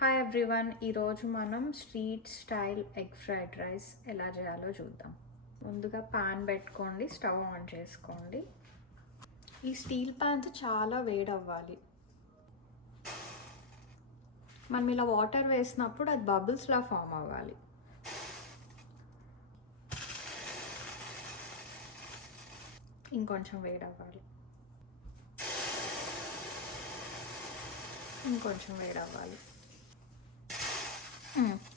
Hi everyone, ఈరోజు మనం street style egg fried rice ఎలా చేయాలో చూద్దాం. ముందుగా పాన్ పెట్టుకోండి, స్టవ్ ఆన్ చేసుకోండి. ఈ స్టీల్ పాన్ చాలా వేడవ్వాలి. మనం ఇలా వాటర్ వేసినప్పుడు అది బబుల్స్లా ఫామ్ అవ్వాలి. ఇంకొంచెం వేడవ్వాలి, ఇంకొంచెం వేడవ్వాలి.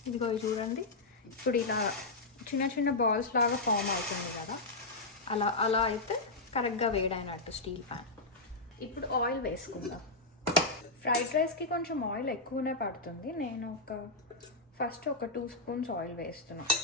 ఇదిగో చూడండి, ఇప్పుడు ఇలా చిన్న చిన్న బాల్స్ లాగా ఫామ్ అవుతుంది కదా, అలా అయితే కరెక్ట్గా వేడైనట్టు స్టీల్ పాన్. ఇప్పుడు ఆయిల్ వేసుకుందాం. ఫ్రైడ్ రైస్కి కొంచెం ఆయిల్ ఎక్కువనే పడుతుంది. నేను ఫస్ట్ ఒక 2 స్పూన్స్ ఆయిల్ వేస్తున్నాను.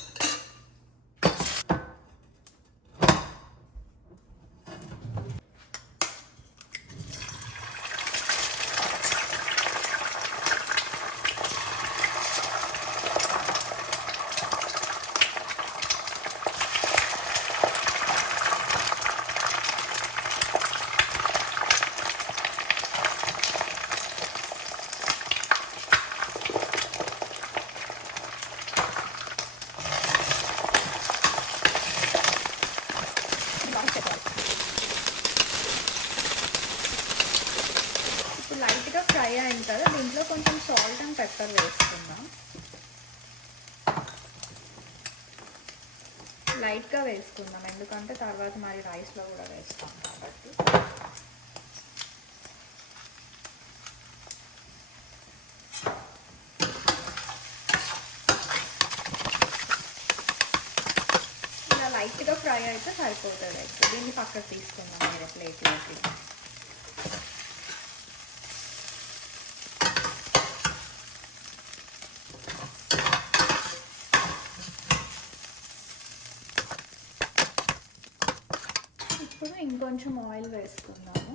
లైట్గా ఫ్రై అయిన తర్వాత దీంట్లో కొంచెం సాల్ట్ అండ్ పెప్పర్ వేసుకుందాం. లైట్గా వేసుకుందాం, ఎందుకంటే తర్వాత మరి రైస్లో కూడా వేస్తాం కాబట్టి. ఇలా లైట్గా ఫ్రై అయితే సరిపోతుంది. అయితే దీన్ని పక్కకు తీసుకుందాం వేరే ప్లేట్లోకి. ఇప్పుడు ఇంకొంచెం ఆయిల్ వేసుకుందాము.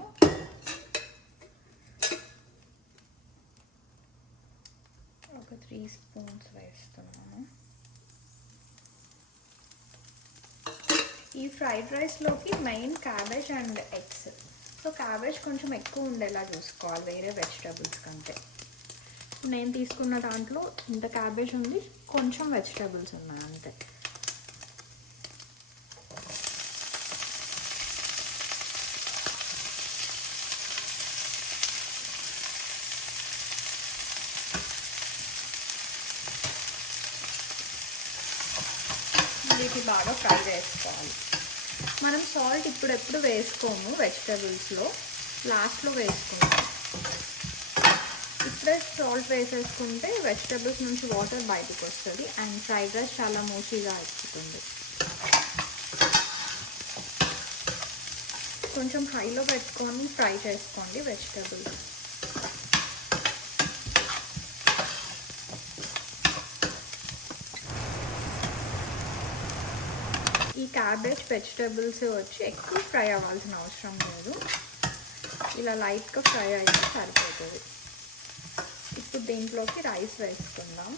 ఒక 3 స్పూన్స్ వేస్తున్నాము. ఈ ఫ్రైడ్ రైస్లోకి main cabbage and eggs. So cabbage కొంచెం ఎక్కువ ఉండేలా చూసుకోవాలి వేరే వెజిటబుల్స్ కంటే. నేను తీసుకున్న దాంట్లో ఇంత క్యాబేజ్ ఉంది, కొంచెం వెజిటబుల్స్ ఉన్నాయి అంతే. వీటిని బాగా ఫ్రై చేసుకోవాలి. మనం సాల్ట్ ఇప్పుడెప్పుడు వేసుకోము, వెజిటబుల్స్లో లాస్ట్లో వేసుకుంటాం. ఇప్పుడే సాల్ట్ వేసేసుకుంటే వెజిటబుల్స్ నుంచి వాటర్ బయటకు వస్తుంది అండ్ ఫ్రైడ్ రైస్ చాలా మూసీగా ఎక్కుతుంది. కొంచెం హైలో పెట్టుకొని ఫ్రై చేసుకోండి వెజిటబుల్స్. ఈ క్యాబేజ్ వెజిటబుల్స్ వచ్చి ఎక్కువ ఫ్రై అవ్వాల్సిన అవసరం లేదు, ఇలా లైట్గా ఫ్రై అయితే సరిపోతుంది. ఇప్పుడు దీంట్లోకి రైస్ వేసుకుందాం.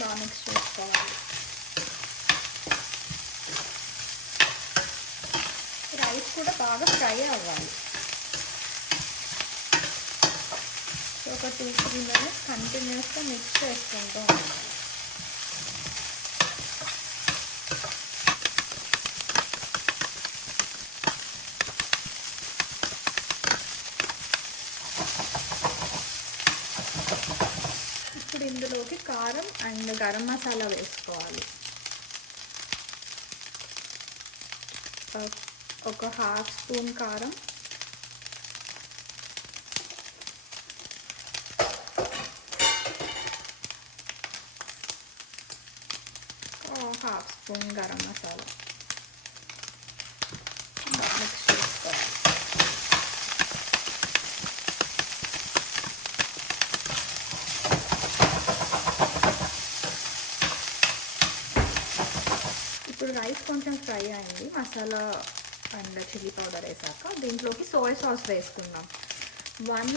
బాగా మిక్స్ చేసుకోవాలి. రైస్ కూడా బాగా ఫ్రై అవ్వాలి. ఒక 2-3 మినిట్స్ కంటిన్యూస్గా మిక్స్ చేసుకుంటూ ఉండాలి. ఇప్పుడు ఇందులోకి కారం అండ్ గరం మసాలా వేసుకోవాలి. ఒక 1/2 స్పూన్ కారం, హాఫ్ స్పూన్ గరం మసాలా మిక్స్ చేసుకోవాలి. ఇప్పుడు రైస్ కొంచెం ఫ్రై అయింది, మసాలా అండ్ చిల్లీ పౌడర్ వేసాక దీంట్లోకి సోయా సాస్ వేసుకుందాం. 1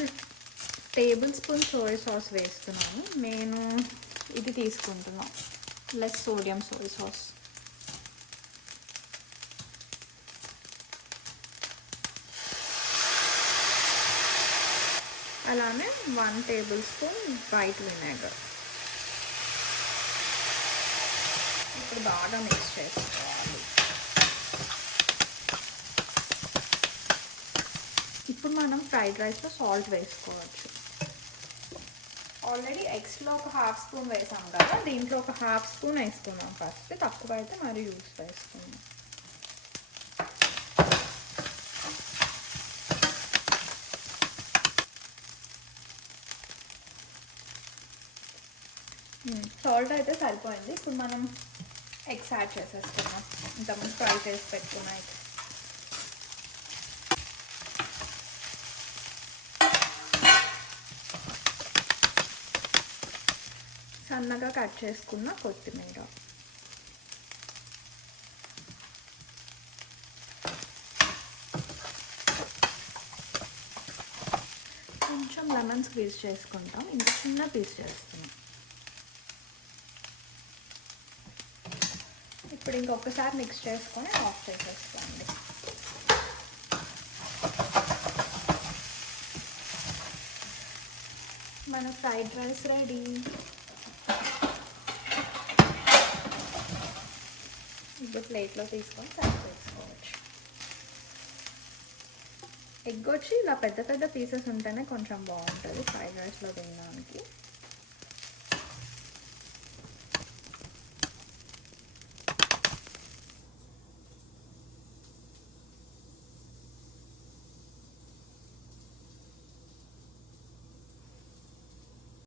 టేబుల్ స్పూన్ సోయా సాస్ వేస్తున్నాను. నేను ఇది తీసుకుంటున్నాను, లెస్ సోడియం సోయా సాస్. అలానే 1 టేబుల్ స్పూన్ వైట్ విnegar. ఇప్పుడు బాగా మిక్స్ చేసుకోవాలి. ఇప్పుడు మనం ఫ్రైడ్ రైస్లో సాల్ట్ వేసుకోవచ్చు. ఆల్రెడీ ఎగ్స్లో ఒక 1/2 స్పూన్ వేసాం కదా, దీంట్లో ఒక 1/2 స్పూన్ వేసుకున్నాం ఫస్ట్. తక్కువ అయితే మరి యూస్ వేసుకున్నాం. సాల్ట్ అయితే సరిపోయింది. ఇప్పుడు మనం ఎగ్స్ యాడ్ చేసేసుకున్నాం. ఇంతకుముందు ఫ్రై చేసి పెట్టుకున్న ఎగ్స్. సన్నగా కట్ చేసుకున్న కొత్తిమీర, కొంచెం లెమన్ స్క్వీజ్ చేసుకుంటాం. ఇంత చిన్న పీస్ చేస్తున్నాం. ఇప్పుడు ఇంకొకసారి మిక్స్ చేసుకొని ఆఫ్ చేసేసుకోండి. మన ఫ్రైడ్ రైస్ రెడీ. ఇప్పుడు ప్లేట్లో తీసుకొని సర్వ్ చేసుకోవచ్చు. ఎగ్ వచ్చి ఇలా పెద్ద పెద్ద పీసెస్ ఉంటేనే కొంచెం బాగుంటుంది ఫ్రైడ్ రైస్లో తినడానికి.